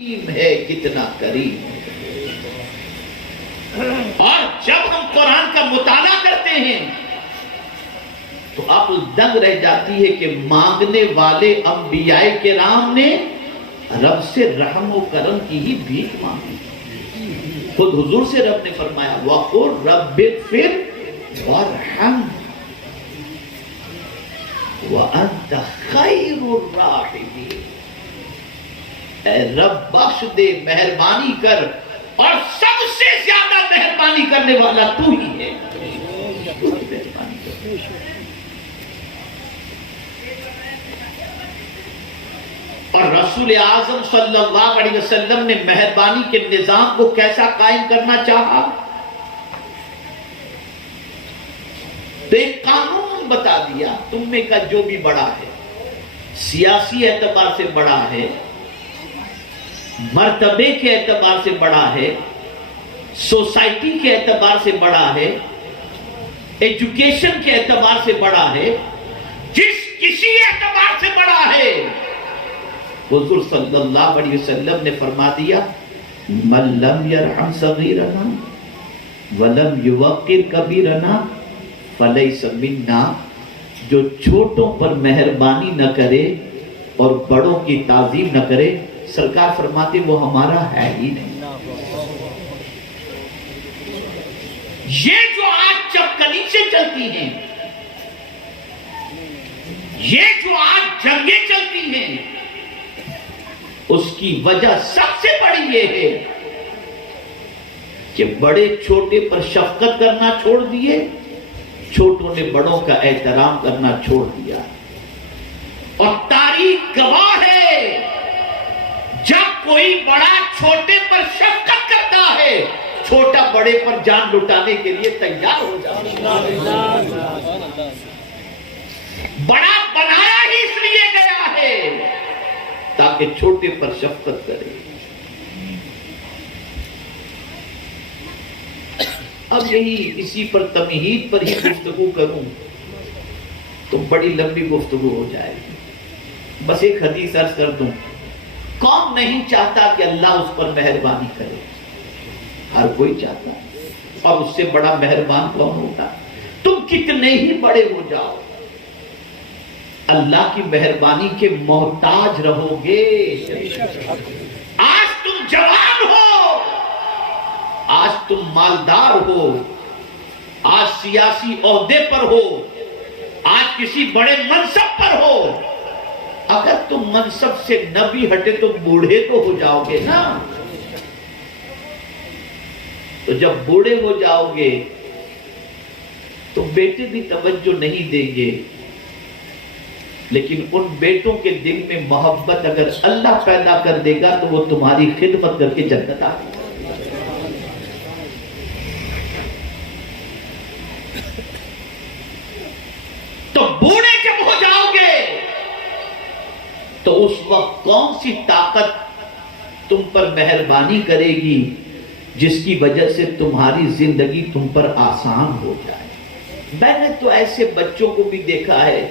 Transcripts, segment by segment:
ہے کتنا کریم اور جب ہم قرآن کا مطالعہ کرتے ہیں تو عقل دنگ رہ جاتی ہے کہ مانگنے والے انبیاء کرام نے رب سے رحم و کرم کی ہی بھیک مانگی. خود حضور سے رب نے فرمایا وَقُلْ رَبِّ اغْفِرْ وَارْحَمْ وَأَنْتَ خَيْرُ الرَّاحِمِينَ. اے رب بخش دے، مہربانی کر، اور سب سے زیادہ مہربانی کرنے والا تو ہی ہے. اور رسول اعظم صلی اللہ علیہ وسلم نے مہربانی کے نظام کو کیسا قائم کرنا چاہا؟ تو ایک قانون بتا دیا، تم میں کا جو بھی بڑا ہے، سیاسی اعتبار سے بڑا ہے، مرتبے کے اعتبار سے بڑا ہے، سوسائٹی کے اعتبار سے بڑا ہے، ایجوکیشن کے اعتبار سے بڑا ہے، جس کسی اعتبار سے بڑا ہے، حضور صلی اللہ علیہ وسلم نے فرما دیا من لم یرحم صغیرنا ولم یوقر کبیرنا فلیس منا. جو چھوٹوں پر مہربانی نہ کرے اور بڑوں کی تعظیم نہ کرے، سرکار فرماتے وہ ہمارا ہے ہی نہیں. یہ جو آج چپکنی سے چلتی ہیں، یہ جو آج جنگیں چلتی ہیں، اس کی وجہ سب سے بڑی یہ ہے کہ بڑے چھوٹے پر شفقت کرنا چھوڑ دیے، چھوٹوں نے بڑوں کا احترام کرنا چھوڑ دیا. اور تاریخ گواہ ہے جب کوئی بڑا چھوٹے پر شفقت کرتا ہے، چھوٹا بڑے پر جان لٹانے کے لیے تیار ہو جاتا ہے. بڑا بنایا ہی اس لیے گیا ہے تاکہ چھوٹے پر شفقت کرے. اب یہی اسی پر تمہید پر ہی گفتگو کروں تو بڑی لمبی گفتگو ہو جائے گی. بس ایک حدیث عرض کر دوں. کون نہیں چاہتا کہ اللہ اس پر مہربانی کرے؟ ہر کوئی چاہتا ہے. اور اس سے بڑا مہربان کون ہوتا؟ تم کتنے ہی بڑے ہو جاؤ، اللہ کی مہربانی کے محتاج رہو گے. آج تم جوان ہو، آج تم مالدار ہو، آج سیاسی عہدے پر ہو، آج کسی بڑے منصب پر ہو، اگر تم منصب سے نہ بھی ہٹے تو بوڑھے تو ہو جاؤ گے نا. تو جب بوڑھے ہو جاؤ گے تو بیٹے بھی توجہ نہیں دیں گے، لیکن ان بیٹوں کے دل میں محبت اگر اللہ پیدا کر دے گا تو وہ تمہاری خدمت کر کے جنت آ گی. تو بوڑھے جب ہو جاؤ گے تو اس وقت کون سی طاقت تم پر مہربانی کرے گی جس کی وجہ سے تمہاری زندگی تم پر آسان ہو جائے. میں نے تو ایسے بچوں کو بھی دیکھا ہے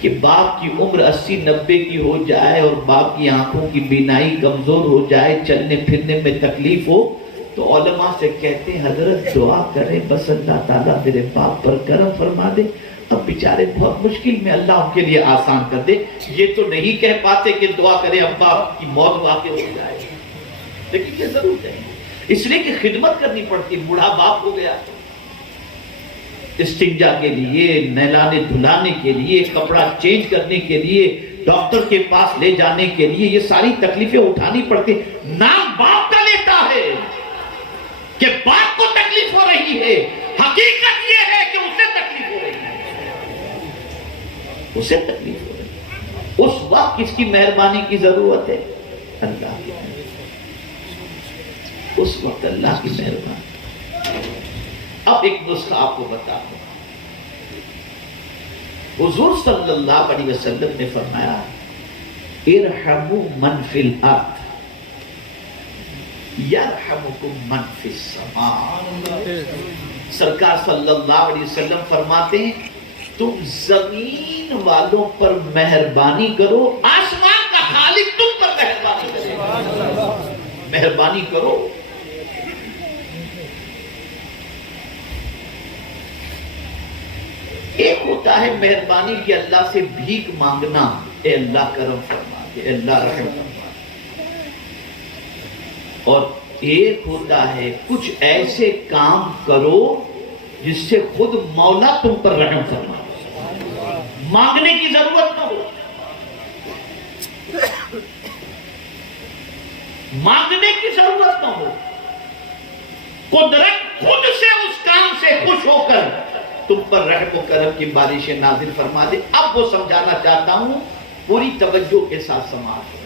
کہ باپ کی عمر 80-90 کی ہو جائے اور باپ کی آنکھوں کی بینائی کمزور ہو جائے، چلنے پھرنے میں تکلیف ہو، تو علماء سے کہتے ہیں حضرت دعا کریں بس اللہ تعالیٰ میرے باپ پر کرم فرما دے. اب بیچارے بہت مشکل میں اللہ ان کے لیے آسان کر دے. یہ تو نہیں کہہ پاتے کہ دعا کریں ابا کی موت واقع ہو جائے، لیکن یہ ضرور ہے اس لیے کہ خدمت کرنی پڑتی. بوڑھا باپ ہو گیا، استنجا کے لیے، نہلانے دھلانے کے لیے، کپڑا چینج کرنے کے لیے، ڈاکٹر کے پاس لے جانے کے لیے یہ ساری تکلیفیں اٹھانی پڑتی. نام باپ کا لیتا ہے کہ باپ کو تکلیف ہو رہی ہے، حقیقت یہ ہے کہ اسے تکلیف ہو رہی ہے، اسے تکلیف ہو رہی ہے. اس وقت کس کی مہربانی کی ضرورت ہے؟ اللہ کی. اس وقت اللہ کی مہربانی. اب ایک نسخہ آپ کو بتا دوں. حضور صلی اللہ علیہ وسلم نے فرمایا ارحموا من فی الارض یرحمکم من فی السماء. سرکار صلی اللہ علیہ وسلم فرماتے ہیں تم زمین والوں پر مہربانی کرو، آسمان کا خالق تم پر مہربانی کرے. مہربانی کرو. ایک ہوتا ہے مہربانی کہ اللہ سے بھیک مانگنا، اے اللہ کرم فرما دے، اے اللہ رحم فرما دے. اور ایک ہوتا ہے کچھ ایسے کام کرو جس سے خود مولا تم پر رحم فرما دے، مانگنے کی ضرورت نہ ہو، مانگنے کی ضرورت نہ ہو. قدرت خود سے اس کام سے خوش ہو کر تم پر رحم و کرم کی بارشیں نازل فرما دے. اب وہ سمجھانا چاہتا ہوں، پوری توجہ کے ساتھ سماعت.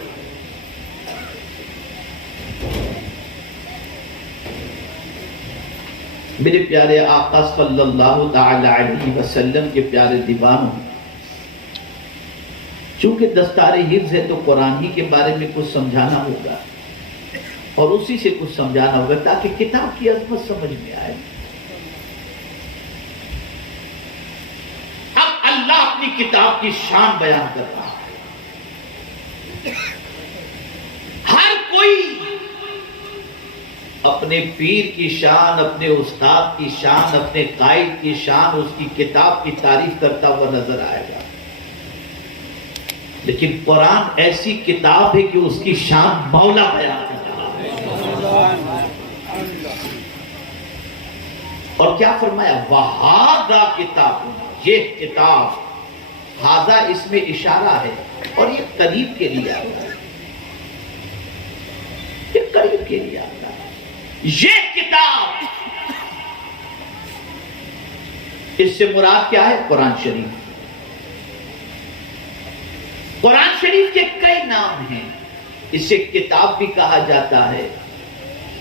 میرے پیارے آقا صلی اللہ تعالی علیہ وسلم کے پیارے دیوانوں، چونکہ دستار حفظ ہے تو قرآن ہی کے بارے میں کچھ سمجھانا ہوگا اور اسی سے کچھ سمجھانا ہوگا تاکہ کتاب کی عظمت سمجھ میں آئے. اب اللہ اپنی کتاب کی شان بیان کر رہا ہے. ہر کوئی اپنے پیر کی شان، اپنے استاد کی شان، اپنے قائد کی شان، اس کی کتاب کی تعریف کرتا ہوا نظر آئے گا. لیکن قرآن ایسی کتاب ہے کہ اس کی شان مولا بیان کر رہا ہے. اور کیا فرمایا؟ وَهَذَا کتاب، یہ کتاب، ہاذا اس میں اشارہ ہے اور یہ قریب کے لیے آتا ہے، یہ قریب کے لیے آتا ہے. یہ کتاب، اس سے مراد کیا ہے؟ قرآن شریف. قرآن شریف کے کئی نام ہیں. اسے کتاب بھی کہا جاتا ہے،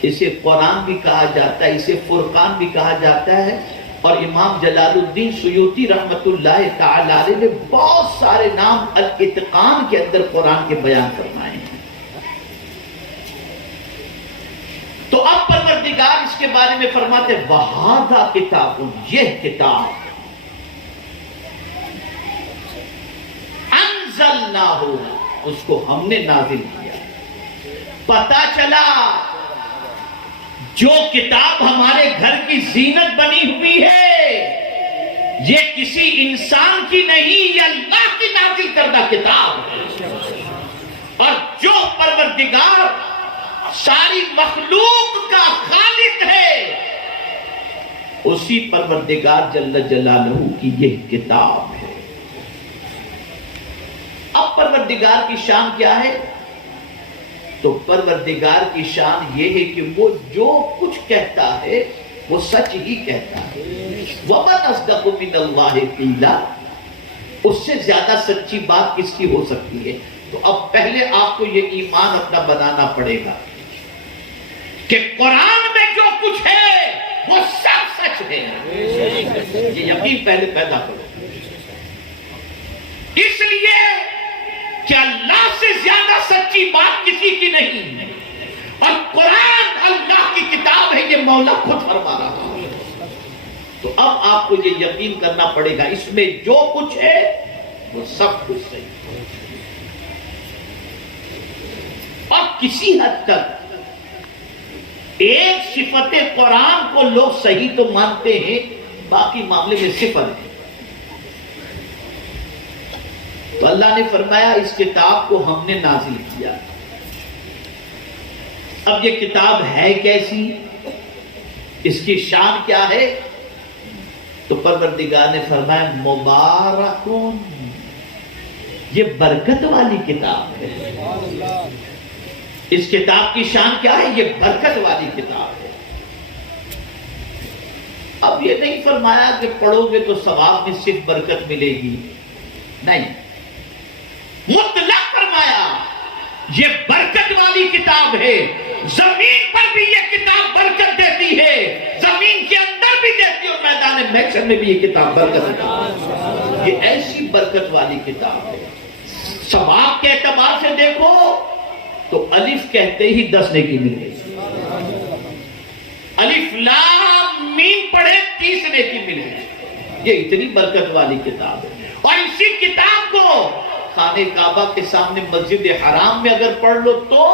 اسے قرآن بھی کہا جاتا ہے، اسے فرقان بھی کہا جاتا ہے. اور امام جلال الدین سیوطی رحمت اللہ تعالی علیہ نے بہت سارے نام الاتقان کے اندر قرآن کے بیان فرمائے ہیں. تو اب پروردگار اس کے بارے میں فرماتے ہیں وَهَذَا کتاب، یہ کتاب انزلناہ، اس کو ہم نے نازل کیا. پتہ چلا جو کتاب ہمارے گھر کی زینت بنی ہوئی ہے یہ کسی انسان کی نہیں، یہ اللہ کی نازل کردہ کتاب ہے. اور جو پروردگار ساری مخلوق کا خالق ہے اسی پروردگار جل جلالہ کی یہ کتاب ہے. اب پروردگار کی شان کیا ہے؟ تو پروردگار کی شان یہ ہے کہ وہ جو کچھ کہتا ہے وہ سچ ہی کہتا ہے. وَمَنْ أَصْدَقُ مِنَ اللَّهِ قِيلًا، اس سے زیادہ سچی بات کس کی ہو سکتی ہے؟ تو اب پہلے آپ کو یہ ایمان اپنا بنانا پڑے گا کہ قرآن میں جو کچھ ہے وہ سب سچ ہے. یہ یقین پہلے پیدا کرو. اس لیے کہ اللہ سے زیادہ سچی بات کسی کی نہیں، اور قرآن اللہ کی کتاب ہے، یہ مولا خود فرما رہا ہے. تو اب آپ کو یہ یقین کرنا پڑے گا اس میں جو کچھ ہے وہ سب کچھ صحیح ہے. اور کسی حد تک ایک صفت قرآن کو لوگ صحیح تو مانتے ہیں، باقی معاملے میں صفر ہے. تو اللہ نے فرمایا اس کتاب کو ہم نے نازل کیا. اب یہ کتاب ہے کیسی، اس کی شان کیا ہے؟ تو پروردگار نے فرمایا مبارکون، یہ برکت والی کتاب ہے. اس کتاب کی شان کیا ہے؟ یہ برکت والی کتاب ہے. اب یہ نہیں فرمایا کہ پڑھو گے تو ثواب میں صرف برکت ملے گی، نہیں، مطلق فرمایا یہ برکت والی کتاب ہے. زمین پر بھی یہ کتاب برکت دیتی ہے، زمین کے اندر بھی دیتی ہے، اور میدان محشر میں بھی یہ کتاب برکت دیتی ہے. یہ ایسی برکت والی کتاب ہے. ثواب کے اعتبار سے دیکھو تو الف کہتے ہی 10 نیکی مل گئی. الف لام میم پڑھے 30 نیکی مل گئی. یہ اتنی برکت والی کتاب ہے. اور اسی کتاب کو خانہ کعبہ کے سامنے مسجد حرام میں اگر پڑھ لو تو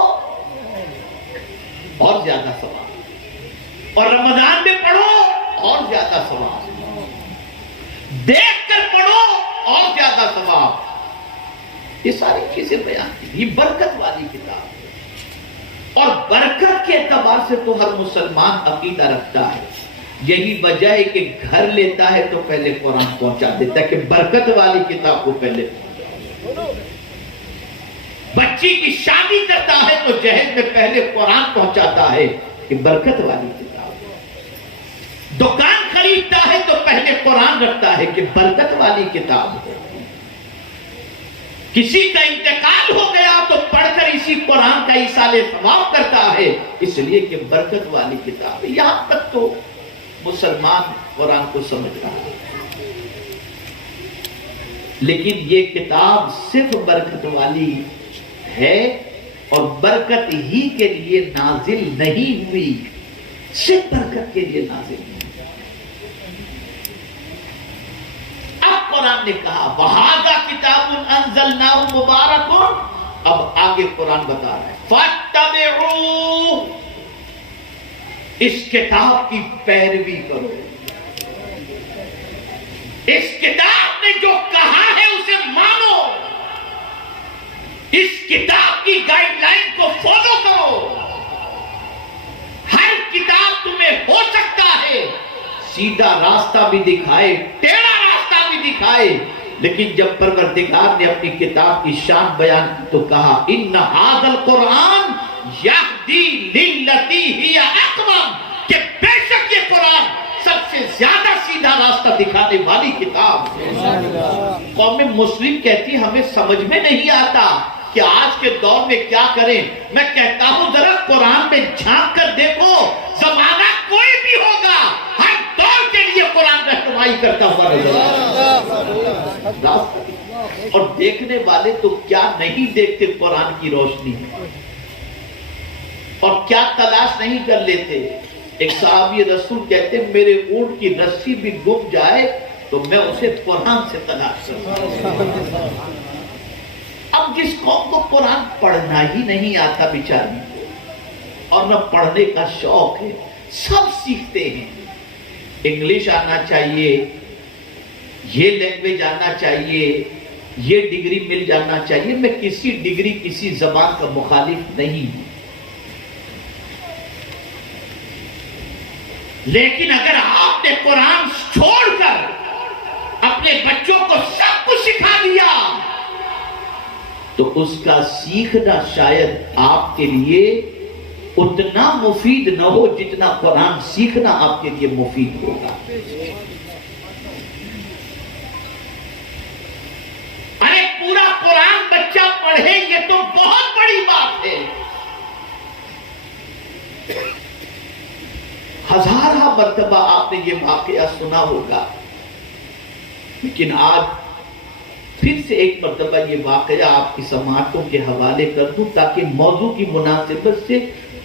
اور زیادہ ثواب، اور رمضان میں پڑھو اور زیادہ ثواب، دیکھ کر پڑھو اور زیادہ ثواب۔ یہ ساری چیزیں بیان کی، یہ برکت والی کتاب ہے، اور برکت کے اعتبار سے تو ہر مسلمان عقیدہ رکھتا ہے۔ یہی وجہ ہے کہ گھر لیتا ہے تو پہلے قرآن پہنچا دیتا ہے کہ برکت والی کتاب کو پہلے پہنچا۔ بچی کی شادی کرتا ہے تو جہیز میں پہلے قرآن پہنچاتا ہے کہ برکت والی کتاب۔ دکان خریدتا ہے تو پہلے قرآن رکھتا ہے کہ برکت والی کتاب ہے۔ کسی کا انتقال ہو گیا تو پڑھ کر اسی قرآن کا ایصال ثواب کرتا ہے، اس لیے کہ برکت والی کتاب ہے۔ یہاں تک تو مسلمان قرآن کو سمجھ رہا ہے، لیکن یہ کتاب صرف برکت والی ہے اور برکت ہی کے لیے نازل نہیں ہوئی، صرف برکت کے لیے نازل ہوئی۔ اب قرآن نے کہا وَهَذَا كِتَابٌ أَنزَلْنَاهُ مُبَارَكٌ، اب آگے قرآن بتا رہا ہے فَاتَّبِعُوا، اس کتاب کی پیروی کرو، اس کتاب نے جو کہا ہے اسے مانو، اس کتاب کی گائیڈ لائن کو فالو کرو۔ ہر کتاب تمہیں ہو سکتا ہے سیدھا راستہ بھی دکھائے، ٹیڑھا راستہ بھی دکھائے، لیکن جب پروردگار نے اپنی کتاب کی شان بیان کی تو کہا ان ھذا القرآن یہدی للتی ہی اقوم، کہ بے شک یہ قرآن سب سے زیادہ سیدھا راستہ دکھانے والی کتاب ہے۔ قوم مسلم کہتی ہمیں سمجھ میں نہیں آتا کہ آج کے دور میں کیا کریں۔ میں کہتا ہوں ذرا قرآن میں جھانک کر دیکھو، زمانہ کوئی بھی ہوگا، ہر دور کے لیے قرآن رہنمائی کرتا ہوا نظر آتا ہے۔ اور دیکھنے والے تو کیا نہیں دیکھتے قرآن کی روشنی میں، اور کیا تلاش نہیں کر لیتے۔ ایک صحابی رسول کہتے ہیں میرے اونٹ کی رسی بھی گم جائے تو میں اسے قرآن سے تلاش کرتا ہوں۔ اب جس قوم کو قرآن پڑھنا ہی نہیں آتا بیچاری کو، اور نہ پڑھنے کا شوق ہے، سب سیکھتے ہیں، انگلش آنا چاہیے، یہ لینگویج آنا چاہیے، یہ ڈگری مل جانا چاہیے۔ میں کسی ڈگری کسی زبان کا مخالف نہیں ہوں، لیکن اگر آپ نے قرآن چھوڑ کر اپنے بچوں کو سب کچھ سکھا دیا تو اس کا سیکھنا شاید آپ کے لیے اتنا مفید نہ ہو جتنا قرآن سیکھنا آپ کے لیے مفید ہوگا۔ ارے پورا قرآن بچہ پڑھے یہ تو بہت بڑی بات ہے۔ ہزارہ مرتبہ آپ نے یہ واقعہ سنا ہوگا، لیکن آج پھر سے ایک مرتبہ یہ واقعہ آپ کی سماعتوں کے حوالے کر دوں تاکہ موضوع کی مناسبت سے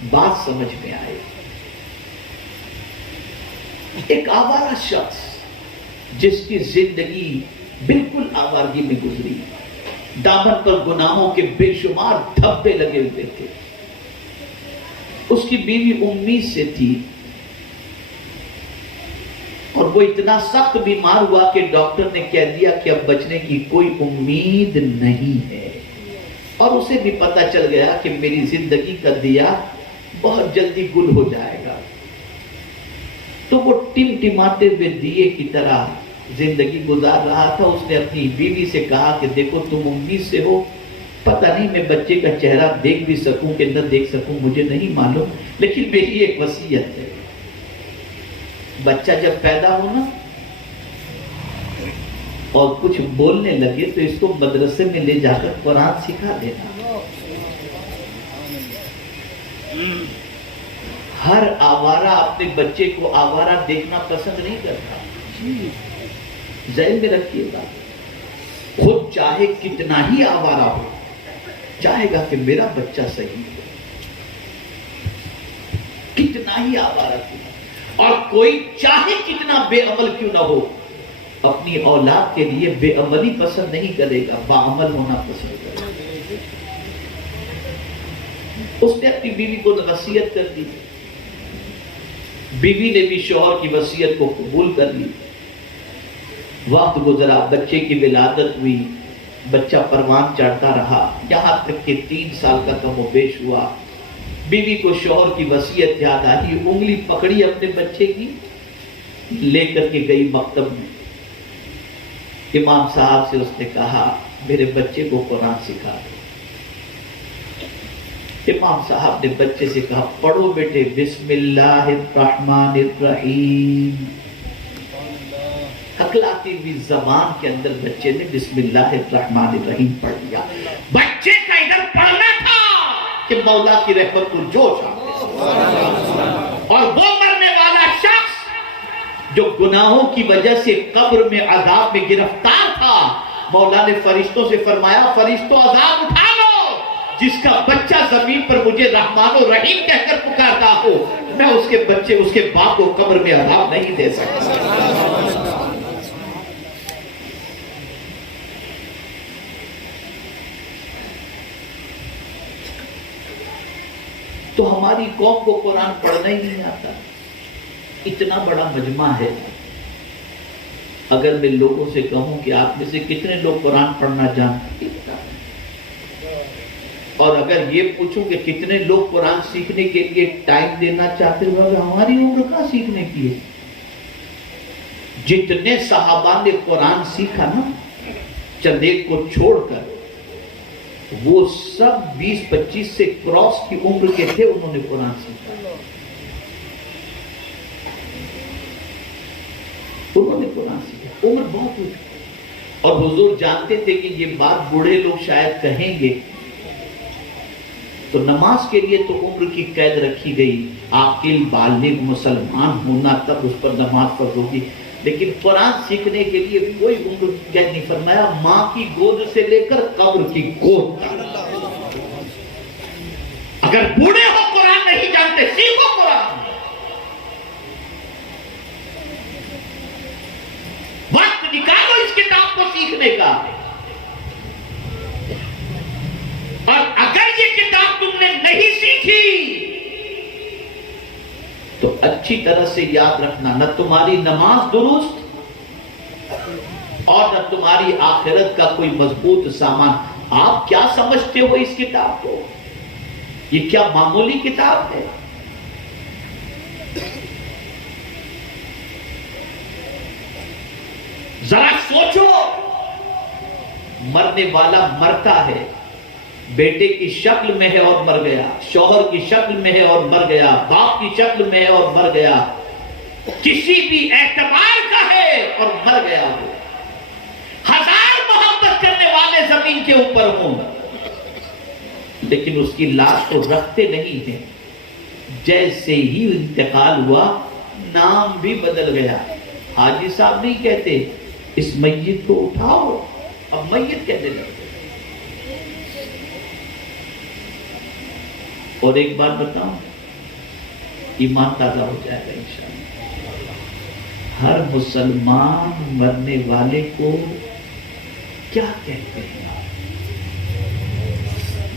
بات سمجھ میں آئے۔ ایک آوارہ شخص جس کی زندگی بالکل آوارگی میں گزری، دامن پر گناہوں کے بے شمار دھبے لگے ہوئے تھے، اس کی بیوی امید سے تھی، اور وہ اتنا سخت بیمار ہوا کہ ڈاکٹر نے کہہ دیا کہ اب بچنے کی کوئی امید نہیں ہے، اور اسے بھی پتا چل گیا کہ میری زندگی کا دیا بہت جلدی گل ہو جائے گا۔ تو وہ ٹمٹماتے ہوئے دیے کی طرح زندگی گزار رہا تھا۔ اس نے اپنی بیوی سے کہا کہ دیکھو تم امید سے ہو، پتہ نہیں میں بچے کا چہرہ دیکھ بھی سکوں کہ نہ دیکھ سکوں مجھے نہیں معلوم، لیکن میری ایک وصیت ہے، بچہ جب پیدا ہونا اور کچھ بولنے لگے تو اس کو مدرسے میں لے جا کر قرآن سکھا دینا۔ ہر آوارہ اپنے بچے کو آوارہ دیکھنا پسند نہیں کرتا، ذہن میں رکھیے گا، خود چاہے کتنا ہی آوارہ ہو چاہے گا کہ میرا بچہ صحیح ہو، کتنا ہی آوارہ کیوں، اور کوئی چاہے کتنا بے عمل کیوں نہ ہو اپنی اولاد کے لیے بے عملی پسند نہیں کرے گا، باعمل ہونا پسند کرے گا۔ اس نے اپنی بیوی کو وصیت کر دی، بیوی نے بھی شوہر کی وصیت کو قبول کر لی۔ وقت گزرا، بچے کی ولادت ہوئی، بچہ پروان چڑھتا رہا، یہاں تک کہ 3 سال کا کم و بیش ہوا۔ بیوی کو شوہر کی وصیت یاد آئی، انگلی پکڑی اپنے بچے کی، لے کر کے گئی مکتب میں۔ امام صاحب سے اس نے کہا میرے بچے کو قرآن سکھا دو۔ امام صاحب نے بچے سے کہا پڑھو بیٹے بسم اللہ الرحمن الرحیم۔ ہکلاتی ہوئی زبان کے اندر بچے نے بسم اللہ الرحمن الرحیم پڑھ لیا۔ بچے کا ادھر پڑھنا تھا کہ مولا کی رحمت کو جوش آ گیا، اور وہ مرنے والا شخص جو گناہوں کی وجہ سے قبر میں عذاب میں گرفتار تھا، مولا نے فرشتوں سے فرمایا فرشتوں عذاب اٹھا لو، جس کا بچہ زمین پر مجھے رحمان و رحیم کہہ کر پکارتا ہو، میں اس کے بچے اس کے باپ کو قبر میں عذاب نہیں دے سکتا۔ تو ہماری قوم کو قرآن پڑھنا ہی نہیں آتا۔ اتنا بڑا مجمع ہے، اگر میں لوگوں سے کہوں کہ آپ میں سے کتنے لوگ قرآن پڑھنا جانتے ہیں، اور اگر یہ پوچھوں کہ کتنے لوگ قرآن سیکھنے کے لیے ٹائم دینا چاہتے ہیں، ہماری عمر کہاں سیکھنے کی ہے؟ جتنے صحابہ نے قرآن سیکھا نا، چند ایک کو چھوڑ کر، وہ سب 20-25 سے کراس کی عمر کے تھے، انہوں نے قرآن سیکھا، انہوں نے قرآن سیکھا، عمر بہت ہوئی۔ اور حضور جانتے تھے کہ یہ بات بوڑھے لوگ شاید کہیں گے، تو نماز کے لیے تو عمر کی قید رکھی گئی، عاقل بالغ مسلمان ہونا تب اس پر نماز فرض ہوگی، لیکن قرآن سیکھنے کے لیے کوئی عمر قید نہیں فرمایا، ماں کی گود سے لے کر قبر کی گود تک۔ اگر بوڑھے ہو قرآن نہیں جانتے، سیکھو قرآن، وقت نکالو اس کتاب کو سیکھنے کا۔ اور اگر یہ کتاب تم نے نہیں سیکھی تو اچھی طرح سے یاد رکھنا، نہ تمہاری نماز درست اور نہ تمہاری آخرت کا کوئی مضبوط سامان۔ آپ کیا سمجھتے ہو اس کتاب کو؟ یہ کیا معمولی کتاب ہے؟ ذرا سوچو، مرنے والا مرتا ہے، بیٹے کی شکل میں ہے اور مر گیا، شوہر کی شکل میں ہے اور مر گیا، باپ کی شکل میں ہے اور مر گیا، کسی بھی اعتبار کا ہے اور مر گیا ہو، 1000 محبت کرنے والے زمین کے اوپر ہوں، لیکن اس کی لاش کو رکھتے نہیں ہیں، جیسے ہی انتقال ہوا نام بھی بدل گیا۔ حاجی صاحب نہیں کہتے اس میت کو اٹھاؤ، اب میت کہنے لگتے۔ اور ایک بات بتاؤں، ایمان تازہ ہو جائے گا انشاءاللہ۔ ہر مسلمان مرنے والے کو کیا کہتے ہیں؟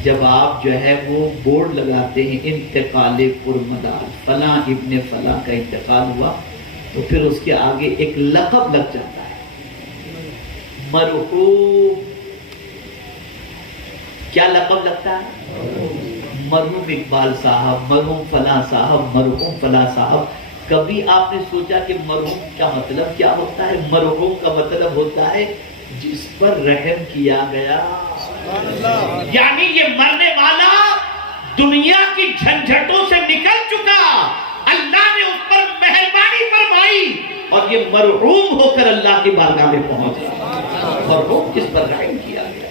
جب آپ جو ہے وہ بورڈ لگاتے ہیں انتقال پرمدار، فلاں ابن فلاں کا انتقال ہوا، تو پھر اس کے آگے ایک لقب لگ جاتا ہے، مرحوم۔ کیا لقب لگتا ہے؟ مرحوم اقبال صاحب، مرحوم فلاں صاحب، مرحوم فلاں صاحب۔ کبھی آپ نے سوچا کہ مرحوم کا مطلب کیا ہوتا ہے؟ مرحوم کا مطلب ہوتا ہے جس پر رحم کیا گیا، یعنی یہ مرنے والا دنیا کی جھنجھٹوں سے نکل چکا، اللہ نے اس پر مہربانی فرمائی اور یہ مرحوم ہو کر اللہ کی بارگاہ میں پہنچا۔ مرحوم جس پر رحم کیا گیا۔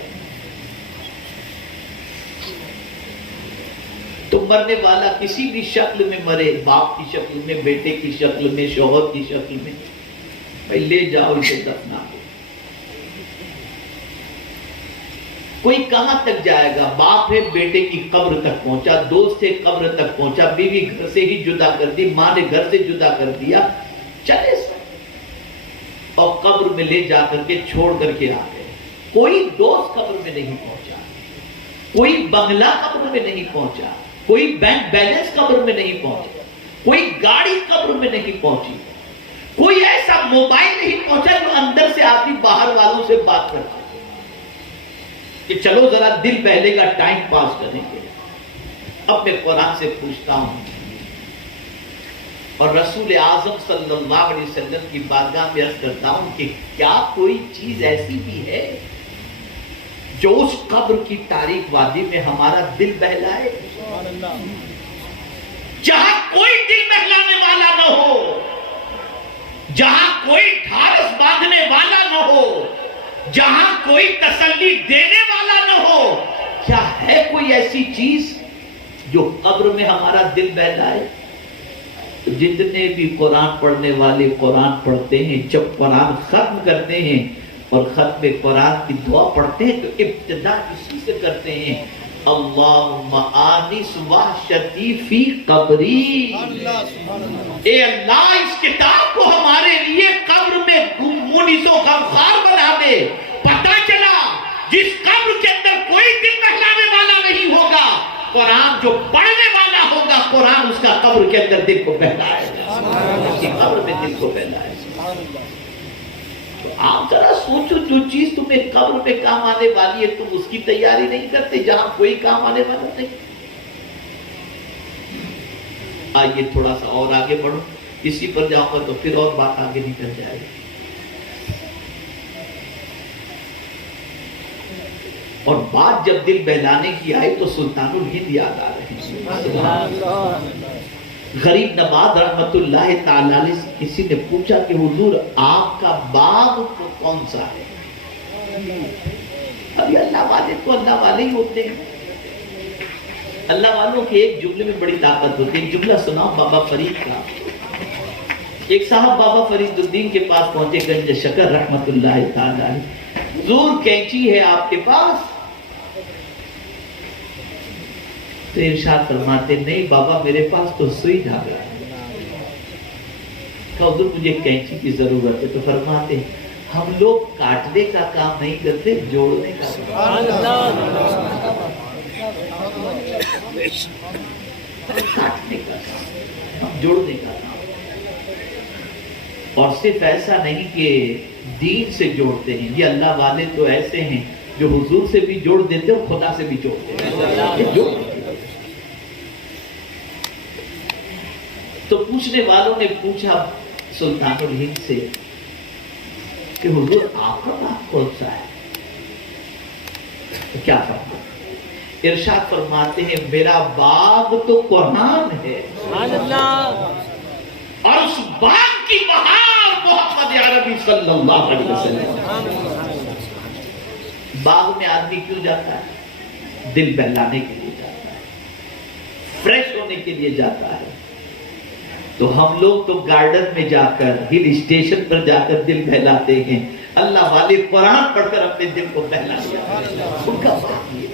تو مرنے والا کسی بھی شکل میں مرے، باپ کی شکل میں، بیٹے کی شکل میں، شوہر کی شکل میں، بھائی لے جاؤ اسے دفنا دو۔ کوئی کہاں تک جائے گا؟ باپ ہے بیٹے کی قبر تک پہنچا، دوست ہے قبر تک پہنچا، بیوی گھر سے ہی جدا کر دی، ماں نے گھر سے جدا کر دیا، چلے سب اور قبر میں لے جا کر کے چھوڑ کر کے آ گئے۔ کوئی دوست قبر میں نہیں پہنچا، کوئی بنگلہ قبر میں نہیں پہنچا، کوئی بینک بیلنس قبر میں نہیں پہنچا، کوئی گاڑی قبر میں نہیں پہنچی، کوئی ایسا موبائل نہیں پہنچا جو اندر سے آدمی باہر والوں سے بات کرتا کہ چلو ذرا دل بہلے گا، ٹائم پاس کریں گے۔ اب میں قرآن سے پوچھتا ہوں اور رسول اعظم صلی اللہ علیہ وسلم کی بارگاہ میں عرض کرتا ہوں کہ کیا کوئی چیز ایسی بھی ہے جو اس قبر کی تاریک وادی میں ہمارا دل بہلائے؟ جہاں کوئی دل بہلانے والا نہ ہو، جہاں کوئی ڈھارس باندھنے والا نہ ہو، جہاں کوئی تسلی دینے والا نہ ہو، کیا ہے کوئی ایسی چیز جو قبر میں ہمارا دل بہلائے؟ جتنے بھی قرآن پڑھنے والے قرآن پڑھتے ہیں، جب قرآن ختم کرتے ہیں اور ختم قرآن کی دعا پڑھتے ہیں تو ابتدا اسی سے کرتے ہیں، اللہم آنس وحشتی فی قبری، اے اللہ اس کتاب کو ہمارے لیے قبر میں مونس و غمخوار بنا دے۔ پتہ چلا جس قبر کے اندر کوئی دل بہلانے والا نہیں ہوگا، قرآن جو پڑھنے والا ہوگا قرآن اس کا قبر کے اندر دل کو بہلائے گا، اس کی قبر میں دل کو بہلائے گا۔ تو آپ ذرا سوچو، جو چیز تمہیں قبر میں کام آنے والی ہے تم اس کی تیاری نہیں کرتے جہاں کوئی کام آنے والا نہیں۔ آئیے تھوڑا سا اور آگے بڑھو، اسی پر جاؤں گا تو پھر اور بات آگے نکل جائے گی۔ اور بات جب دل بہلانے کی آئی تو سلطان الہند یاد آ رہے ہیں۔ غریب نواز رحمت اللہ تعالی علیہ سے کسی نے پوچھا کہ حضور آپ کا باغ کون سا ہے؟ ابھی اللہ والے تو اللہ والے ہی ہوتے ہیں، اللہ والوں کے ایک جملے میں بڑی طاقت ہوتی ہے۔ ایک جملہ سناؤ بابا فرید کا۔ ایک صاحب بابا فرید الدین کے پاس پہنچے، گنج شکر رحمت اللہ تعالی علیہ، حضور کینچی ہے آپ کے پاس؟ تو ارشاد فرماتے نہیں بابا میرے پاس تو سوئی دھاگا ہے۔ کہا حضور مجھے کینچی کی ضرورت ہے، تو فرماتے ہم لوگ کاٹنے کا کام نہیں کرتے، جوڑنے کا کام، کاٹنے کا کام، ہم جوڑنے کا کام۔ اور صرف ایسا نہیں کہ دین سے جوڑتے ہیں، یہ اللہ والے تو ایسے ہیں جو حضور سے بھی جوڑ دیتے اور خدا سے بھی جوڑ دیتے۔ تو پوچھنے والوں نے پوچھا سلطان الہند سے کہ حضور آپ کا باغ کون سا ہے؟ تو کیا فرماتے؟ ارشاد فرماتے ہیں میرا باغ تو قرآن ہے، اور اس باغ کی بہار محمد عربی صلی اللہ علیہ وسلم۔ باغ میں آدمی کیوں جاتا ہے؟ دل بہلانے کے لیے جاتا ہے، فریش ہونے کے لیے جاتا ہے۔ تو ہم لوگ تو گارڈن میں جا کر، ہل اسٹیشن پر جا کر دل بہلاتے ہیں، اللہ والے قرآن پڑھ کر اپنے دل کو بہلا دیا۔ ان کا بات یہ ہے۔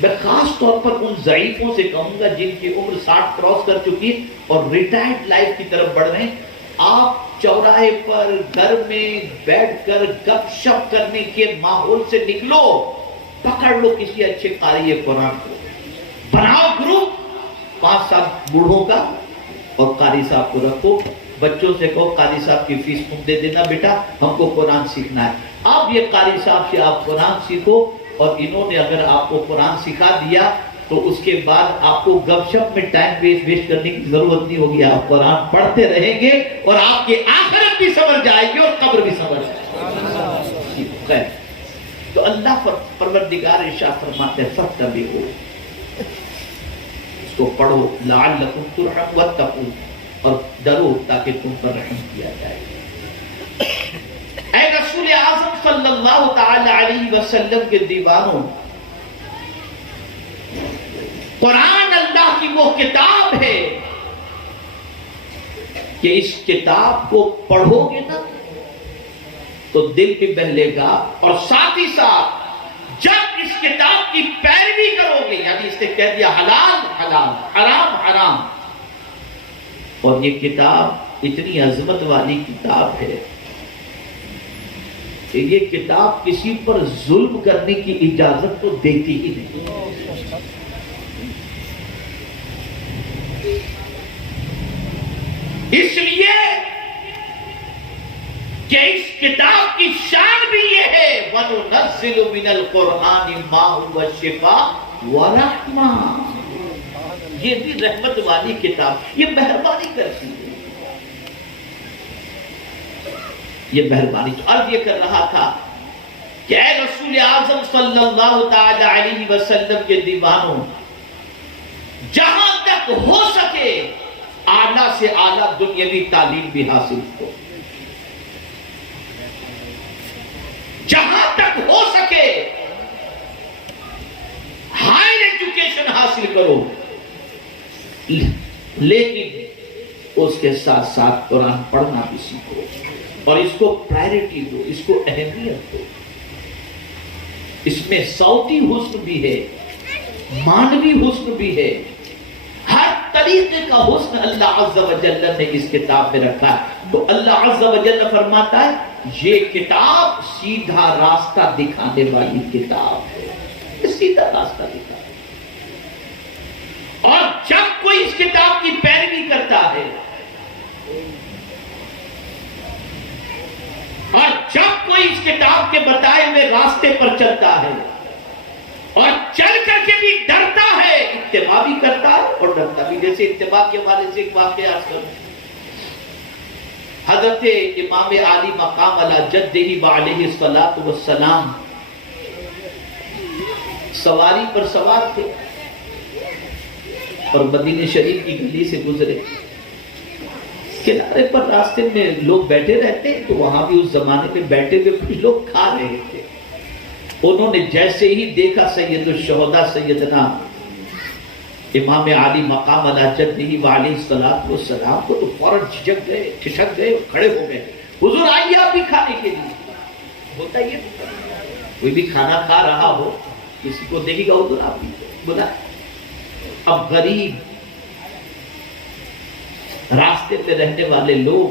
میں خاص طور پر ان ضعیفوں سے کہوں گا جن کی عمر 60 کراس کر چکی اور ریٹائرڈ لائف کی طرف بڑھ رہے ہیں، آپ چوراہے پر گھر میں بیٹھ کر گپ شپ کرنے کے ماحول سے نکلو، پکڑ لو کسی اچھے قاری قرآن کو، بناؤ گروپ 5-7 بوڑھوں کا اور قاری صاحب کو رکھو، بچوں سے کہو قاری صاحب کی فیس تم دے دینا بیٹا، ہم کو قرآن سیکھنا ہے۔ اب یہ قاری صاحب سے آپ قرآن سیکھو، اور انہوں نے اگر آپ کو قرآن سکھا دیا تو اس کے بعد آپ کو گپ شپ میں ٹائم ویسٹ کرنے کی ضرورت نہیں ہوگی، آپ قرآن پڑھتے رہیں گے اور آپ کی آخرت بھی سنور جائے گی اور قبر بھی سنور جائے گی۔ تو اللہ پروردگار ارشاد فرماتے ہیں فاتبعوا، اس کو پڑھو، لعلکم ترحمون واتقوا، اور ڈرو تاکہ تم پر رحم کیا جائے۔ اے رسول اعظم صلی اللہ تعالی علیہ وسلم کے دیوانوں، قرآن اللہ کی وہ کتاب ہے کہ اس کتاب کو پڑھو گے نا تو دل بھی بہلے گا، اور ساتھ ہی ساتھ جب اس کتاب کی پیروی کرو گے، یعنی اس نے کہہ دیا حلال حلال، حرام حرام، اور یہ کتاب اتنی عظمت والی کتاب ہے کہ یہ کتاب کسی پر ظلم کرنے کی اجازت تو دیتی ہی نہیں۔ اس لیے کہ اس کتاب کی شان بھی یہ ہے وَنُنَزِّلُ مِنَ الْقُرْآنِ مَا هُوَ شِفَاءٌ وَرَحْمَةٌ، یہ بھی رحمت والی کتاب، یہ مہربانی کرتی ہے، یہ مہربانی۔ تو عرض یہ کر رہا تھا کہ اے رسول اعظم صلی اللہ تعالی علیہ وسلم کے دیوانوں، جہاں تک ہو سکے اعلیٰ سے اعلیٰ دنیاوی تعلیم بھی حاصل ہو، جہاں تک ہو سکے ہائر ایجوکیشن حاصل کرو، لیکن اس کے ساتھ ساتھ قرآن پڑھنا بھی سیکھو اور اس کو پرائرٹی دو، اس کو اہمیت دو۔ اس میں صوتی حسن بھی ہے، مانوی حسن بھی ہے، ہر طریقے کا حسن اللہ عز و جل نے اس کتاب میں رکھا ہے۔ تو اللہ عز و جل فرماتا ہے یہ کتاب سیدھا راستہ دکھانے والی کتاب ہے، یہ سیدھا راستہ دکھانے، اور جب کوئی اس کتاب کی پیروی کرتا ہے اور جب کوئی اس کتاب کے بتائے ہوئے راستے پر چلتا ہے اور چل کر کے بھی ڈرتا ہے، اتباع بھی کرتا ہے اور ڈرتا بھی۔ جیسے اتباع کے حوالے سے ایک واقعہ حضرت امام علی مقام علی جدہ علیہ السلام سواری پر سوار تھے اور مدینہ شریف کی گلی سے گزرے، کنارے پر راستے میں لوگ بیٹھے رہتے ہیں، تو وہاں بھی اس زمانے میں بیٹھے ہوئے کچھ لوگ کھا رہے تھے۔ انہوں نے جیسے ہی دیکھا سید الشہداء سیدنا امام علی مقام علی جدہ علیہ السلام کو، تو فوراً جھجک گئے، ٹھٹک گئے اور کھڑے ہو گئے، حضور آئیے آپ بھی کھانے کے لیے۔ ہوتا یہ کوئی بھی کھانا کھا رہا ہو، کسی کو دیکھے گا حضور آپ بھی بلا۔ اب غریب راستے پہ رہنے والے لوگ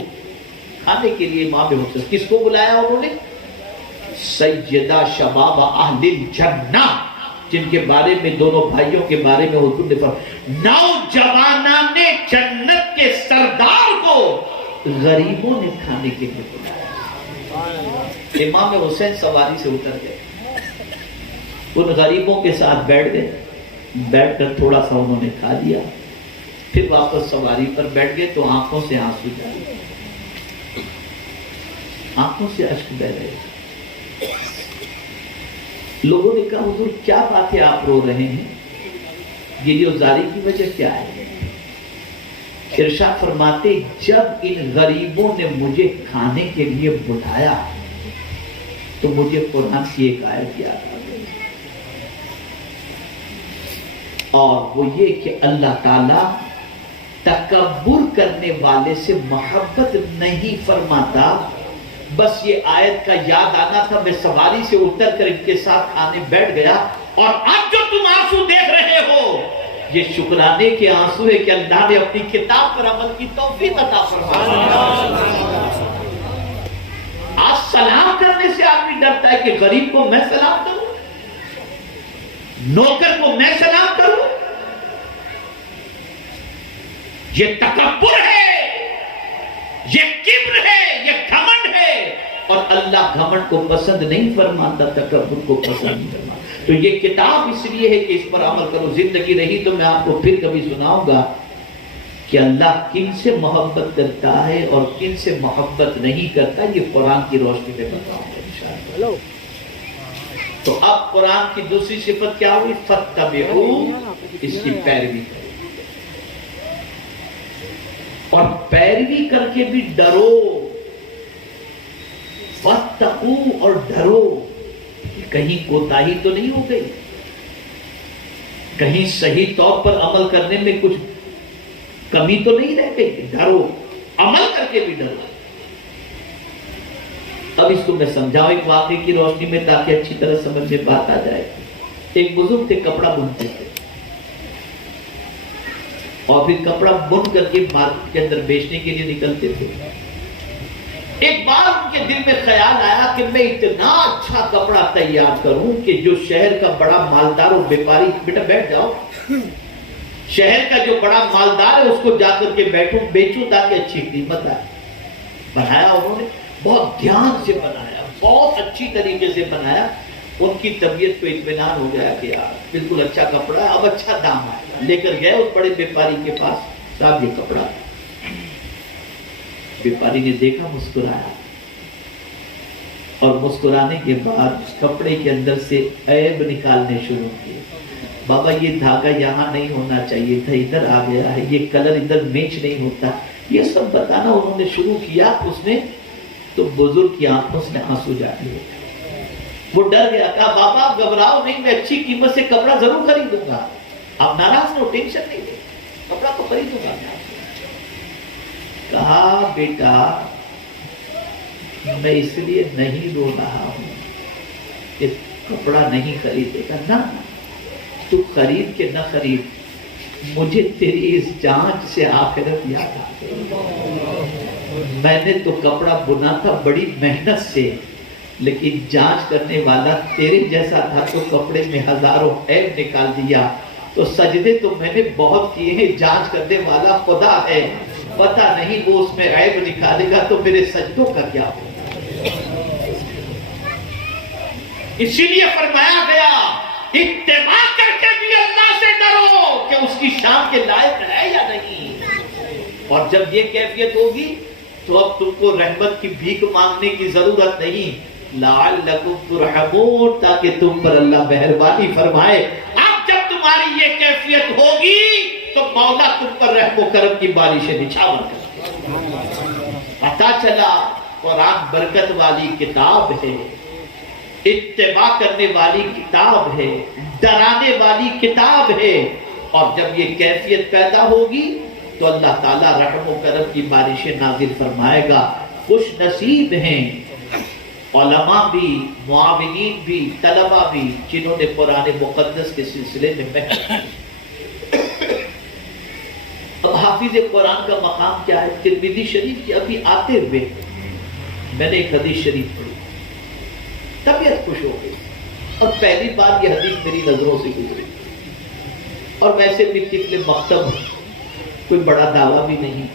کھانے کے لیے امام حسین کس کو بلایا انہوں نے؟ سیدہ شباب اہل الجنہ، جن کے بارے میں دونوں بھائیوں کے بارے میں حضور نے فرمایا نوجوانان جنت کے سردار کو غریبوں نے کھانے کے لیے بلایا۔ امام حسین سواری سے اتر گئے، ان غریبوں کے ساتھ بیٹھ گئے، بیٹھ کر تھوڑا سا انہوں نے کھا لیا، پھر واپس سواری پر بیٹھ گئے تو آنکھوں سے آنسو جارے، آنکھوں سے اشک بہہ رہے۔ لوگوں نے کہا حضور کیا بات ہے آپ رو رہے ہیں، گریہ وزاری کی وجہ کیا ہے؟ ارشاد فرماتے جب ان غریبوں نے مجھے کھانے کے لیے بلایا تو مجھے قرآن کی ایک آیت یاد آ گئی، اور وہ یہ کہ اللہ تعالیٰ تکبر کرنے والے سے محبت نہیں فرماتا۔ بس یہ آیت کا یاد آنا تھا، میں سواری سے اتر کر ان کے ساتھ کھانے بیٹھ گیا، اور اب جو تم آنسو دیکھ رہے ہو یہ شکرانے کے آنسو ہے کہ اللہ نے اپنی کتاب پر عمل کی توفیق عطا فرمائی۔ آج سلام کرنے سے آدمی ڈرتا ہے کہ غریب کو میں سلام کروں، نوکر کو میں سلام کروں، یہ تکبر ہے، یہ کبر ہے، یہ گھمنڈ ہے، اور اللہ گھمنڈ کو پسند نہیں فرماتا، تکبر کو پسند نہیں فرماتا۔ تو یہ کتاب اس لیے ہے کہ اس پر عمل کرو۔ زندگی رہی تو میں آپ کو پھر کبھی سناؤں گا کہ اللہ کن سے محبت کرتا ہے اور کن سے محبت نہیں کرتا، یہ قرآن کی روشنی میں بتاؤں گا انشاءاللہ۔ تو اب قرآن کی دوسری صفت کیا ہوئی؟ فَاتَّبِعُوا، اس کی پیروی کرو، اور پیروی کر کے بھی ڈرو، وَاتَّقُوا، اور ڈرو کہ کہیں کوتاہی تو نہیں ہو گئی، کہیں صحیح طور پر عمل کرنے میں کچھ کمی تو نہیں رہ گئی۔ ڈرو، عمل کر کے بھی ڈرو۔ اب اس کو میں سمجھاؤں ایک واقعے کی روشنی میں تاکہ اچھی طرح سمجھ میں بات آ جائے۔ ایک بزرگ تھے، کپڑا بنتے تھے، اور پھر کپڑا بن کر کے مارکیٹ کے اندر بیچنے کے لیے نکلتے تھے۔ ایک بار ان کے دل میں خیال آیا کہ میں اتنا اچھا کپڑا تیار کروں کہ جو شہر کا بڑا مالدار اور بیپاری، بیٹا بیٹھ جاؤ، شہر کا جو بڑا مالدار ہے اس کو جا کر کے بیچوں تاکہ اچھی قیمت آئے. بنایا انہوں نے, بہت دھیان سے بنایا, بہت اچھی طریقے سے بنایا. ان کی طبیعت کو اطمینان ہو گیا کہ یار بالکل اچھا کپڑا ہے, اب اچھا دام آئے. لے کر گئے اس بڑے بیپاری کے پاس, صاحب یہ کپڑا. بیپاری نے دیکھا, مسکرایا, اور مسکرانے کے بعد کپڑے کے اندر سے عیب نکالنے شروع کیے. بابا یہ دھاگا یہاں نہیں ہونا چاہیے تھا, ادھر آ گیا ہے, یہ کلر ادھر میچ نہیں ہوتا, یہ سب بتانا انہوں نے شروع کیا. اس نے تو بزرگ کی آنکھوں سے آنسو جاری ہو گئے. وہ ڈر گیا, کہا بابا گھبراؤ نہیں, میں اچھی قیمت سے کپڑا ضرور خریدوں گا, آپ ناراض نہ ہو, ٹینشن نہیں لے, کپڑا تو خریدوں گا. کہا بیٹا میں اس لیے نہیں رو رہا ہوں کہ کپڑا نہیں خریدے گا, نہ تو خرید کے نہ خرید, مجھے تیری اس جانچ سے آخرت یاد آ گئی. میں نے تو کپڑا بنا تھا بڑی محنت سے, لیکن جانچ کرنے والا تیرے جیسا تھا تو کپڑے میں ہزاروں عیب نکال دیا. تو سجدے تو میں نے بہت کیے ہیں, جانچ کرنے والا خدا ہے, پتہ نہیں وہ اس میں عیب نکالے گا تو میرے سجدوں کا کیا ہوگا. اسی لیے فرمایا گیا اتباع کر کے بھی اللہ سے ڈرو کہ اس کی شان کے لائق ہے یا نہیں. اور جب یہ کیفیت ہوگی تو اب تم کو رحمت کی بھیک مانگنے کی ضرورت نہیں, لعلکم ترحمون, تاکہ تم پر اللہ مہربانی فرمائے. اب جب تمہاری یہ کیفیت ہوگی تو مولا تم پر رحم و کرم کی بارشیں نچھاور کرے. پتہ چلا قرآن برکت والی کتاب ہے, اتباع کرنے والی کتاب ہے, ڈرانے والی کتاب ہے. اور جب یہ کیفیت پیدا ہوگی تو اللہ تعالیٰ رحم و کرم کی بارشیں نازل فرمائے گا. خوش نصیب ہیں علماء بھی, معاونین بھی, طلباء بھی, جنہوں نے قرآن مقدس کے سلسلے میں محنت. اب حافظ قرآن کا مقام کیا ہے؟ ترمذی شریف کی ابھی آتے ہوئے میں نے ایک حدیث شریف پڑھی, طبیعت خوش ہو گئی, اور پہلی بار یہ حدیث میری نظروں سے گزری. اور ویسے بھی طفل مکتب, کوئی بڑا دعویٰ بھی نہیں.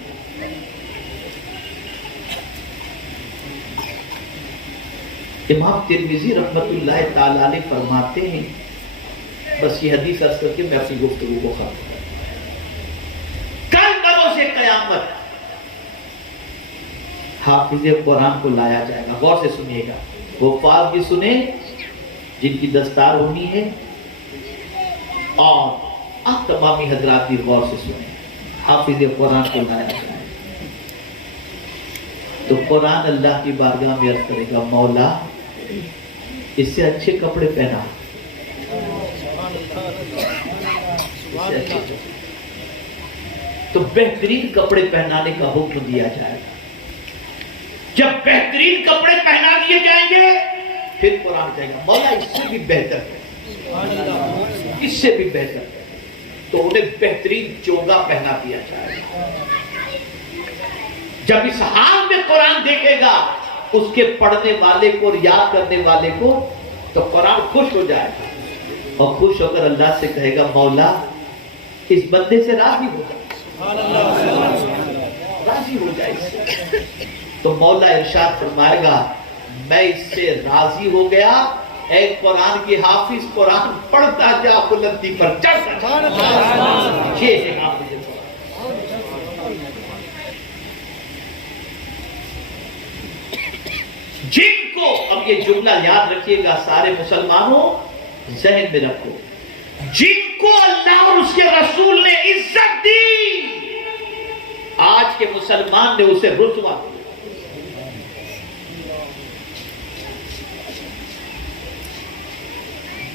امام ترمذی رحمت اللہ تعالی علیہ فرماتے ہیں, بس یہ حدیث عرض کر کے میں اپنی گفتگو کو ختم کروں. کل بروز قیامت حافظ قرآن کو لایا جائے گا. غور سے سنیے گا, حفاظ بھی سنیں جن کی دستار ہونی ہے, اور آپ تمامی حضرات بھی غور سے سنیں. حافظ قرآن کو لایا جائے تو قرآن اللہ کی بارگاہ میں عرض کرے گا, مولا اس سے اچھے کپڑے پہنا, تو بہترین کپڑے پہنانے کا حکم دیا جائے گا. جب بہترین کپڑے پہنا دیے جائیں گے پھر قرآن کہے گا, مولا اس سے بھی بہتر ہے, اس سے بھی بہتر ہے. تو انہیں بہترین چوگا پہنا دیا جائے گا. جب اس حال میں قرآن دیکھے گا اس کے پڑھنے والے کو اور یاد کرنے والے کو, تو قرآن خوش ہو جائے گا, اور خوش ہو کر اللہ سے کہے گا, مولا اس بندے سے راضی ہو جائے, راضی ہو جائے اس سے. تو مولا ارشاد فرمائے گا, میں اس سے راضی ہو گیا, اے قرآن کی حافظ, قرآن پڑھتا جا, بلندی پر چڑھتا جا. یہ ہے حافظ قرآن. جن کو, اب یہ جملہ یاد رکھیے گا سارے مسلمانوں, ذہن میں رکھو, جن کو اللہ اور اس کے رسول نے عزت دی, آج کے مسلمان نے اسے رسوا دیا.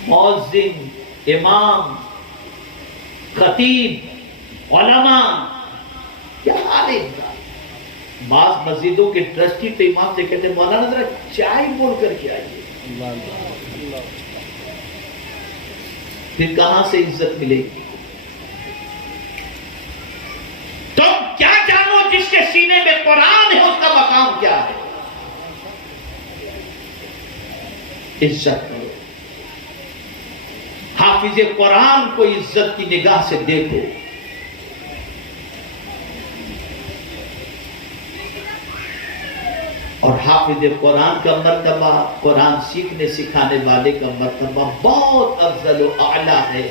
مؤذن, امام, خطیب, علماء, کیا حال ہے. بعض مسجدوں کے ٹرسٹی تو امام سے کہتے ہیں, مولانا ذرا چائے بول کر کے آئیے. پھر کہاں سے عزت ملے گی؟ تم کیا جانو جس کے سینے میں قرآن ہے اس کا مقام کیا ہے. عزت کرو, حافظ قرآن کو عزت کی نگاہ سے دیکھو. اور حافظ قرآن کا مرتبہ، قرآن سیکھنے سکھانے والے کا مرتبہ بہت افضل و اعلیٰ ہے۔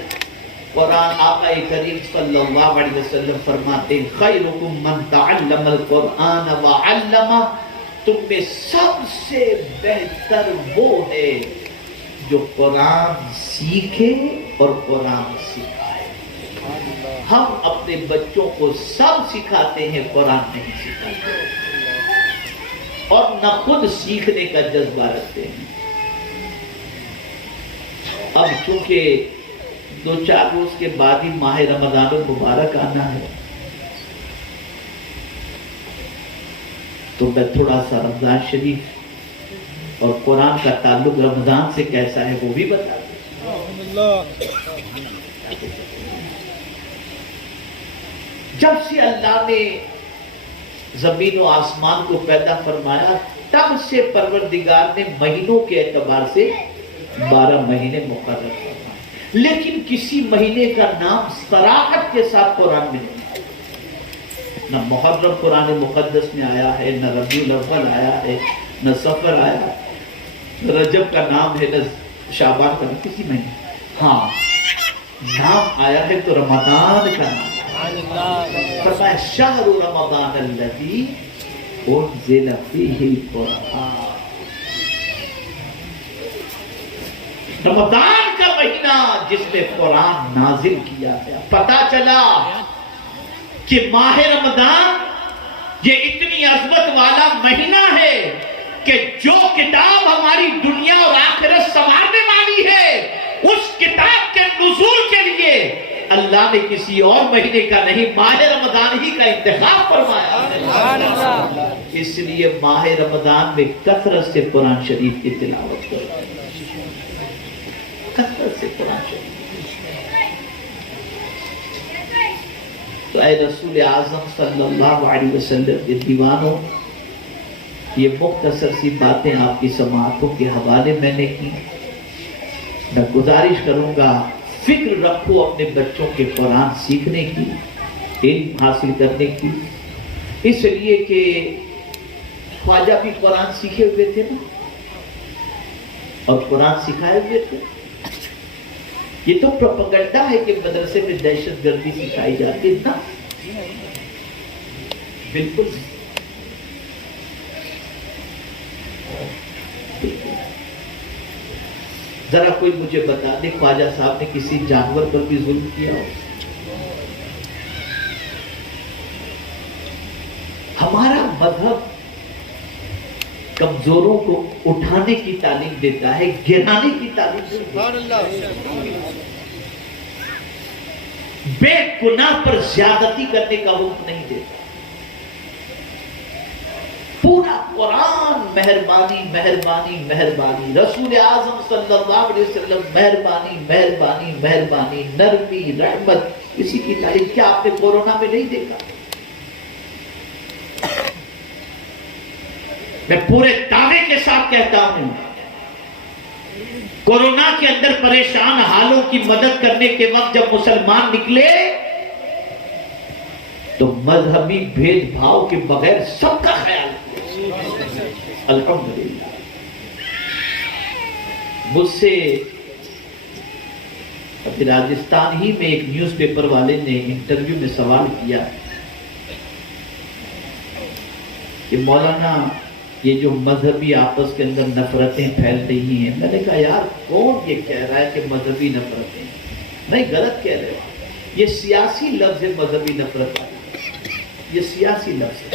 قرآن آقا کریم صلی اللہ علیہ وسلم فرماتے ہیں خیرکم من تعلم القرآن وعلمہ، تم میں سب سے بہتر وہ ہے جو قرآن سیکھے اور قرآن سکھائے۔ ہم اپنے بچوں کو سب سکھاتے ہیں، قرآن نہیں سکھاتے اور نہ خود سیکھنے کا جذبہ رکھتے ہیں۔ اب چونکہ 2-4 روز کے بعد ہی ماہ رمضان المبارک آنا ہے، تو میں تھوڑا سا رمضان شریف اور قرآن کا تعلق رمضان سے کیسا ہے وہ بھی بتا دوں۔ جب سے اللہ نے زمین و آسمان کو پیدا فرمایا، تب سے پروردگار نے مہینوں کے اعتبار سے 12 مہینے مقرر فرمائے، لیکن کسی مہینے کا نام صراحت کے ساتھ قرآن میں نہیں، نہ محرم قرآن مقدس میں آیا ہے، نہ ربیع الاول آیا ہے، نہ صفر آیا ہے، نہ رجب کا نام ہے، نہ شعبان کا نام، کسی مہینے۔ ہاں نام آیا ہے تو رمضان کا نام، فرمایا شہر رمضان الذی انزل فیہ القرآن، رمضان کا مہینہ جس میں قرآن نازل کیا گیا۔ پتہ چلا کہ ماہ رمضان یہ اتنی عظمت والا مہینہ ہے کہ جو کتاب ہماری دنیا اور آخرت سنوارنے والی ہے، اس کتاب کے نزول کے لیے اللہ نے کسی اور مہینے کا نہیں، ماہ رمضان ہی کا انتخاب فرمایا۔ اس لیے ماہ رمضان میں کثرت سے قرآن شریف کی تلاوت کرو، کثرت سے قرآن شریف۔ تو اے رسول اعظم صلی اللہ علیہ وسلم کے دیوانوں، یہ مختصر سی باتیں آپ کی سماعتوں کے حوالے میں نے کی۔ میں گزارش کروں گا فکر رکھو اپنے بچوں کے قرآن سیکھنے کی، علم حاصل کرنے کی، اس لیے کہ خواجہ بھی قرآن سیکھے ہوئے تھے نا، اور قرآن سکھائے ہوئے تھے۔ یہ تو پروپیگنڈا ہے کہ مدرسے میں دہشت گردی سکھائی جاتی ہے نا، بالکل ذرا کوئی مجھے بتا دے خواجہ صاحب نے کسی جانور پر بھی ظلم کیا ہو؟ ہمارا مذہب کمزوروں کو اٹھانے کی تعلیم دیتا ہے، گرانے کی تعلیم دیتا ہے، بے گناہ پر زیادتی کرنے کا حکم نہیں دیتا۔ پورا قرآن مہربانی مہربانی مہربانی، رسول اعظم صلی اللہ علیہ وسلم مہربانی مہربانی مہربانی، نرمی رحمت، اسی کی تعلیم۔ کیا آپ نے کورونا میں نہیں دیکھا؟ میں پورے دعوے کے ساتھ کہتا ہوں، کورونا کے اندر پریشان حالوں کی مدد کرنے کے وقت جب مسلمان نکلے تو مذہبی بھید بھاؤ کے بغیر سب کا خیال کیا۔ الحمدللہ۔ مجھ سے ابھی راجستھان ہی میں ایک نیوز پیپر والے نے انٹرویو میں سوال کیا کہ مولانا یہ جو مذہبی آپس کے اندر نفرتیں پھیل رہی ہیں، میں نے کہا یار کون یہ کہہ رہا ہے کہ مذہبی نفرتیں؟ نہیں، غلط کہہ رہے ہو، یہ سیاسی لفظ ہے مذہبی نفرت، یہ سیاسی لفظ ہے۔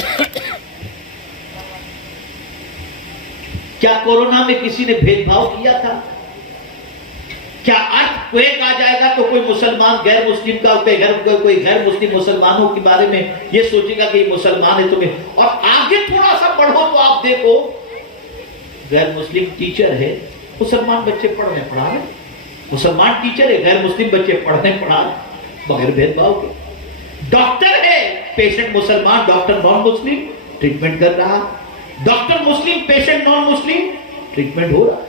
کیا کورونا میں کسی نے بھید بھاؤ کیا تھا؟ کیا ارتھ کویک آ جائے گا تو کوئی مسلمان غیر مسلم کا کوئی غیر مسلم مسلمانوں کے بارے میں یہ سوچے گا کہ یہ مسلمان ہے تمہیں؟ اور آگے تھوڑا سا پڑھو تو آپ دیکھو غیر مسلم ٹیچر ہے، مسلمان بچے پڑھنے پڑھا رہے، مسلمان ٹیچر ہے، غیر مسلم بچے پڑھنے پڑھا رہے بغیر بھید بھاؤ کے۔ ڈاکٹر ہے، پیشنٹ مسلمان، ڈاکٹر نان مسلم ٹریٹمنٹ کر رہا، ڈاکٹر مسلم، پیشنٹ نان مسلم ٹریٹمنٹ ہو رہا۔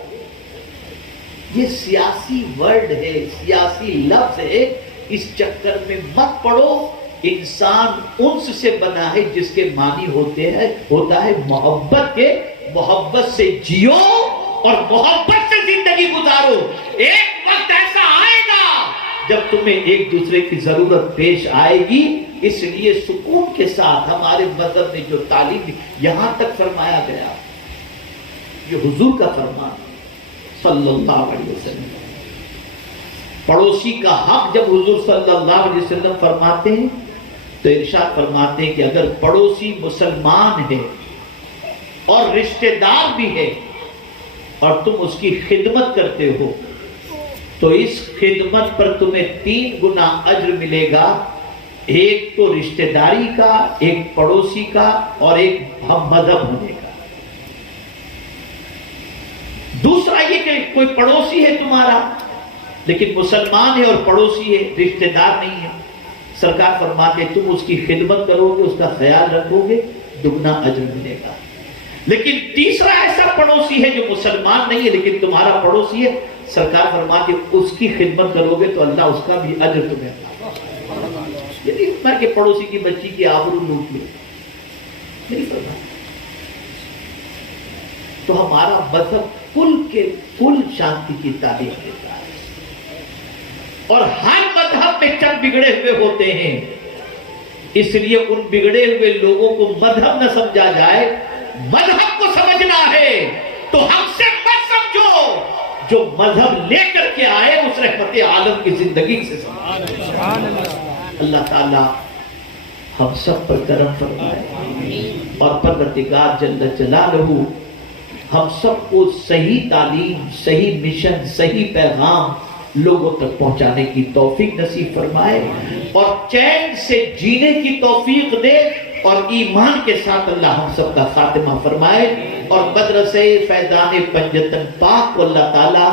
یہ سیاسی ورڈ ہے، سیاسی لفظ ہے، اس چکر میں مت پڑو۔ انسان انس سے بنا ہے جس کے معنی ہوتا ہے محبت کے محبت سے جیو اور محبت سے زندگی گزارو. ایک وقت ایسا آئے گا جب تمہیں ایک دوسرے کی ضرورت پیش آئے گی. اس لیے سکون کے ساتھ ہمارے مذہب نے جو تعلیم دی یہاں تک فرمایا گیا, یہ حضور کا فرمان صلی اللہ علیہ وسلم. پڑوسی کا حق جب حضور صلی اللہ علیہ وسلم فرماتے ہیں تو ارشاد فرماتے ہیں کہ اگر پڑوسی مسلمان ہے اور رشتہ دار بھی ہے اور تم اس کی خدمت کرتے ہو تو اس خدمت پر تمہیں 3 گنا اجر ملے گا. ایک تو رشتہ داری کا, ایک پڑوسی کا, اور ایک ہم مذہب ہونے کا. دوسرا یہ کہ کوئی پڑوسی ہے تمہارا لیکن مسلمان ہے اور پڑوسی ہے, رشتہ دار نہیں ہے, سرکار فرماتے ہیں تم اس کی خدمت کرو گے, اس کا خیال رکھو گے, دگنا اجر ملے گا. لیکن تیسرا ایسا پڑوسی ہے جو مسلمان نہیں ہے لیکن تمہارا پڑوسی ہے, سرکار فرماتے ہیں اس کی خدمت کرو گے تو اللہ اس کا بھی اجر تمہیں عطا. یہ نہیں فرمایا کہ پڑوسی کی بچی کی آبرو لوٹ لے, نہیں فرمایا. تو ہمارا مذہب کل کے کل شانتی کی تعلیم دیتا ہے اور ہر مذہب میں چند بگڑے ہوئے ہوتے ہیں. اس لیے ان بگڑے ہوئے لوگوں کو مذہب نہ سمجھا جائے, مذہب کو سمجھنا ہے تو ہم سے مت سمجھو, جو مذہب لے کر کے آئے اس رحمت عالم کی زندگی سے سمجھو. اللہ تعالی ہم سب پر کرم فرمائے اور پروردگار جل جلالہ ہم سب کو صحیح تعلیم, صحیح مشن, صحیح پیغام لوگوں تک پہنچانے کی توفیق نصیب فرمائے اور چین سے جینے کی توفیق دے اور ایمان کے ساتھ اللہ ہم سب کا خاتمہ فرمائے. اور مدرسہ فیضان پنجتن پاک کو اللہ تعالیٰ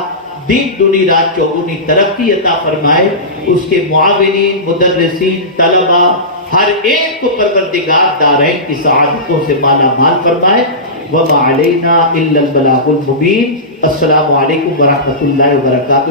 دین دنی رات چوگنی ترقی عطا فرمائے. اس کے معاونین, مدرسین, طلباء ہر ایک کو پروردگار دارین کی سعادتوں سے مالا مال فرمائے. وما علینا الا البلاغ المبین. السلام علیکم ورحمۃ اللہ وبرکاتہ.